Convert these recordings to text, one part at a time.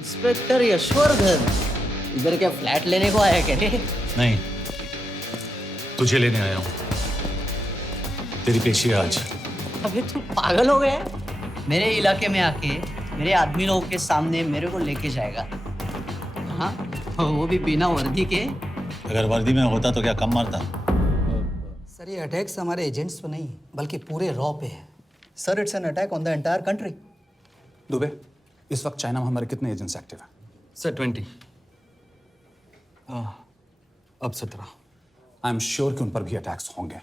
Inspector Yashvardhan, इधर क्या flat लेने को आया क्या रे? नहीं, तुझे लेने आया हूँ। तेरी पेशी है आज। अबे तू पागल हो गया है? मेरे इलाके में आके मेरे आदमी लोगों के सामने मेरे को लेके जाएगा? हाँ, वो भी बिना वर्दी के। अगर वर्दी में होता तो क्या कम मारता? सर ये अटैक्स हमारे एजेंट्स पे नहीं बल्कि पूरे रॉ पे है। Sir it's an attack on the entire country. Dubey, इस वक्त चाइना में हमारे कितने एजेंट्स एक्टिव हैं? सर 20। अब 17। आई एम श्योर कि उन पर भी अटैक्स होंगे।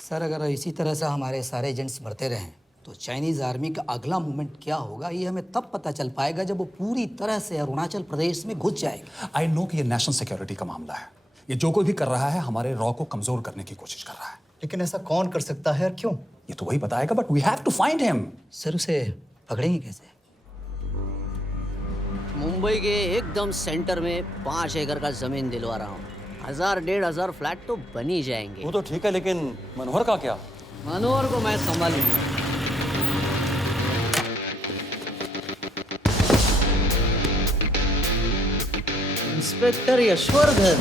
सर अगर इसी तरह से हमारे सारे एजेंट्स बढ़ते रहें तो चाइनीज़ आर्मी का अगला मूवमेंट क्या होगा ये हमें तब पता चल पाएगा जब वो पूरी तरह से अरुणाचल प्रदेश में घुस जाएगा। आई नो कि ये नेशनल सिक्योरिटी का मामला है। ये जो कोई भी कर रहा है हमारे रॉ को कमजोर करने की कोशिश कर रहा है। लेकिन ऐसा कौन कर सकता है और क्यों? ये तो वही बताएगा, but we have to find him. Sir उसे पकड़ेंगे कैसे? मुंबई के एकदम सेंटर में 5 एकड़ का जमीन दिलवा रहा हूँ। 1000-1500 फ्लैट तो बन ही जाएंगे। वो तो ठीक है, लेकिन मनोहर का क्या? मनोहर को मैं संभालूंगा। इंस्पेक्टर यशवर्धन,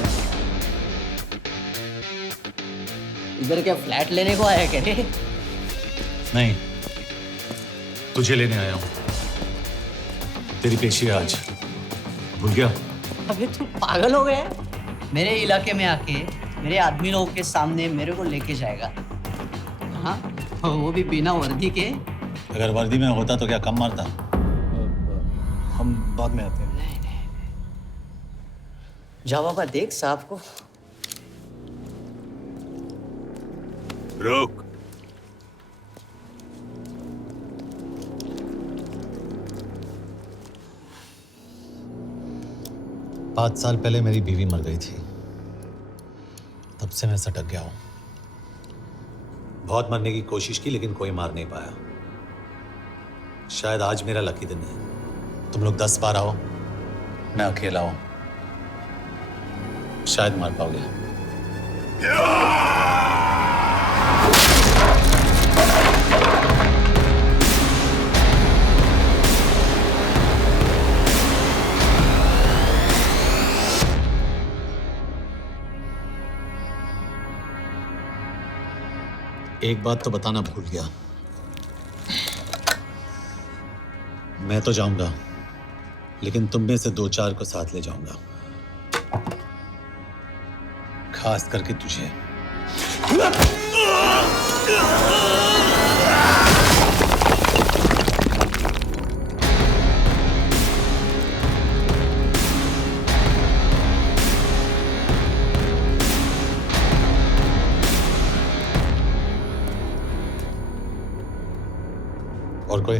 इधर क्या फ्लैट लेने को आया क्या रे? नहीं, तुझे लेने आया हूँ। तेरी पेशी है आज। भूल गया? अबे तू पागल हो गया है? मेरे इलाके में आके मेरे आदमी लोगों के सामने मेरे को लेके जाएगा? हाँ, वो भी बिना वर्दी के। अगर वर्दी में होता तो क्या कम मारता? हम बाद में आते हैं। जा बाबा, देख साहब को। रुक। पाँच साल पहले मेरी बीवी मर गई थी। तब से मैं सटक गया हूं। बहुत मरने की कोशिश की लेकिन कोई मार नहीं पाया। शायद आज मेरा लकी दिन है। तुम लोग 10 बार आओ, मैं अकेला हूं, शायद मार पाओगे। एक बात तो बताना भूल गया। मैं तो जाऊंगा, लेकिन तुम में से 2-4 को साथ ले जाऊंगा, खास करके तुझे। और कोई?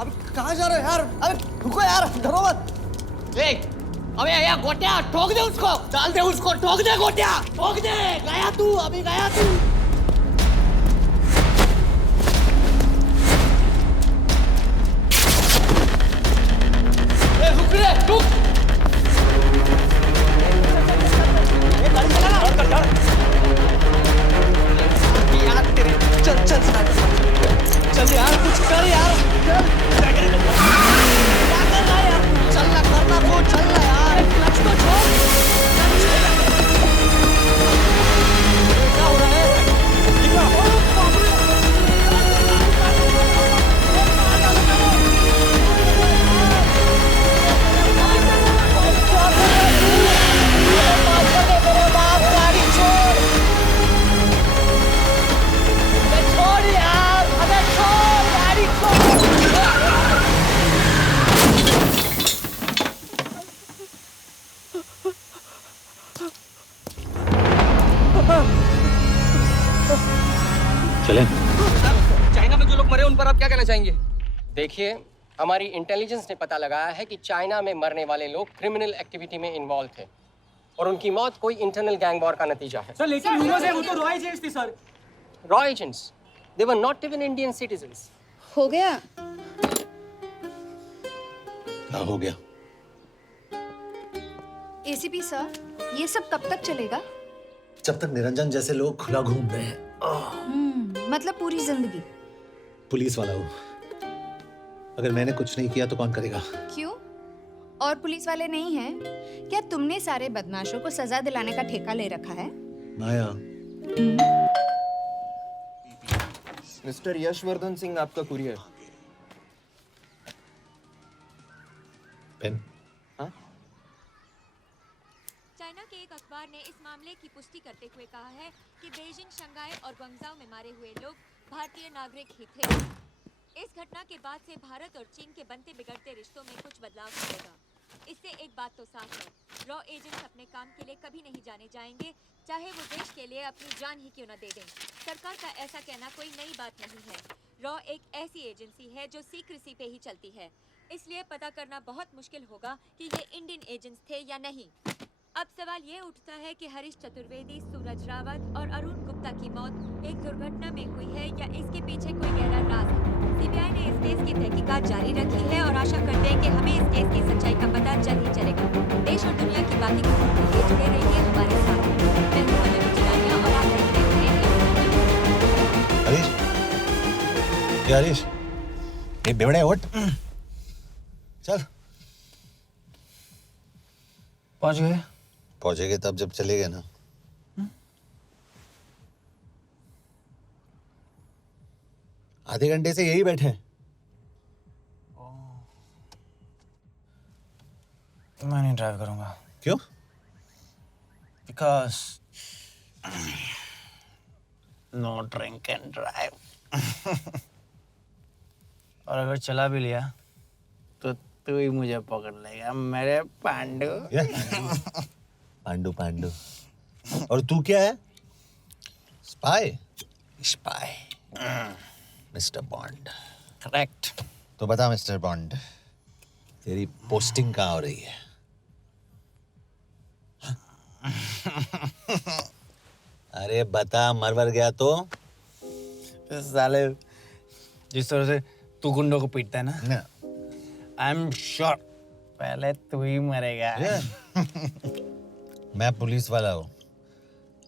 अभी कहाँ जा रहे हो यार? अबे रुको यार, डरो मत। अबे या गोटिया, ठोक दे उसको, डाल दे उसको, ठोक दे गोटिया, ठोक दे। गया तू, अभी गया तू। रुक रे, रुक। गाड़ी चला ना। यार तेरे, चल चल यार, कुछ कर यार, चल। क्या कर रहा है यार? चलना करना वो, चलना यार, क्लच तो छोड़। क्या हो रहा है? चलें? चाइना में जो लोग मरे उन पर आप क्या कहना चाहेंगे? देखिए, हमारी इंटेलिजेंस ने पता लगाया है कि चाइना में मरने वाले लोग क्रिमिनल एक्टिविटी में इन्वॉल्व थे और उनकी मौत कोई इंटरनल गैंग वॉर का नतीजा है। सर लेकिन ह्यूमर्स है, वो तो रॉ एजेंट्स थे sir. Raw agents, they were not even Indian citizens. हो गया? क्या हो गया? एसीपी सर, ये सब कब तक चलेगा? जब तक निरंजन जैसे लोग खुला घूम रहे हैं। मतलब पूरी जिंदगी? पुलिस वाला हूँ। अगर मैंने कुछ नहीं किया तो कौन करेगा? क्यों? और पुलिस वाले नहीं हैं? क्या तुमने सारे बदमाशों को सजा दिलाने का ठेका ले रखा है? माया, मिस्टर यशवर्धन सिंह आपका कुरियर। पेन। चाइना के एक अखबार ने इस मामले की पुष्टि करते हुए कहा है कि बीजिंग, शंघाई और ग्वांगझाओ में मारे हुए लोग भारतीय नागरिक ही थे। इस घटना के बाद से भारत और चीन के बनते बिगड़ते रिश्तों में कुछ बदलाव आएगा। इससे एक बात तो साफ है, रॉ एजेंट्स अपने काम के लिए कभी नहीं जाने जाएंगे, चाहे वो देश के लिए अपनी जान ही क्यों न दे दें। सरकार का ऐसा कहना कोई नई बात नहीं है। रॉ एक ऐसी एजेंसी है जो सीक्रेसी पे ही चलती है, इसलिए पता करना बहुत मुश्किल होगा कि ये इंडियन एजेंट्स थे या नहीं। अब सवाल ये उठता है कि हरीश चतुर्वेदी, सूरज रावत और अरुण गुप्ता की मौत एक दुर्घटना में हुई है या इसके पीछे कोई गहरा राज है। सीबीआई ने इस केस की तहकीकात जारी रखी है और आशा करते हैं कि हमें इस केस की सच्चाई का पता जल्द ही चलेगा। देश और दुनिया की बाकी खबरों के लिए जुड़े रहिए हमारे साथ। मैं हूं पल्लवी चिरानिया और आप देख रहे हैं हरीश, क्या हरीश? ये बेवड़े उठ, चल। पहुंच गए? पहुंचेंगे तब जब चलेंगे ना। आधे घंटे से यही बैठे हैं। मैं नहीं ड्राइव करूंगा। क्यों? Because no drink and drive. और अगर चला भी लिया तो तू ही मुझे पकड़ लेगा मेरे पांडु। पांडु पांडु। और तू क्या है? Spy? Spy. Mister bond. Correct. तो बता मिस्टर बॉन्ड, तेरी पोस्टिंग कहाँ हो रही है? अरे बता, मरवर गया तो? साले जिस तरह से तू गुंडों को पीटता है ना, आई एम श्योर पहले तू ही मरेगा। मैं पुलिस वाला हूँ,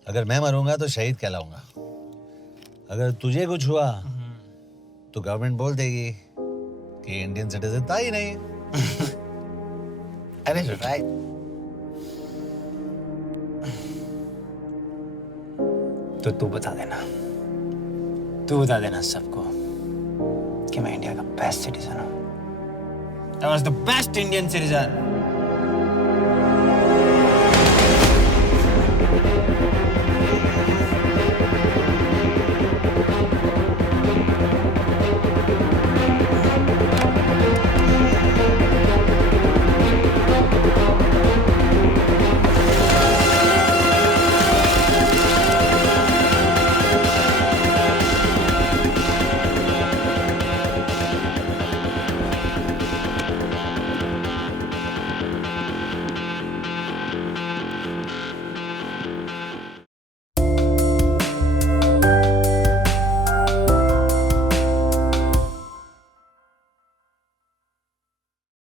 अगर मैं मरूंगा तो शहीद कहलाऊंगा। अगर तुझे कुछ हुआ तो गवर्नमेंट बोल देगी कि इंडियन सिटीजन था ही नहीं। अरे राइट। तो तू बता देना सबको कि मैं इंडिया का बेस्ट सिटीजन हूँ। I was the best Indian citizen.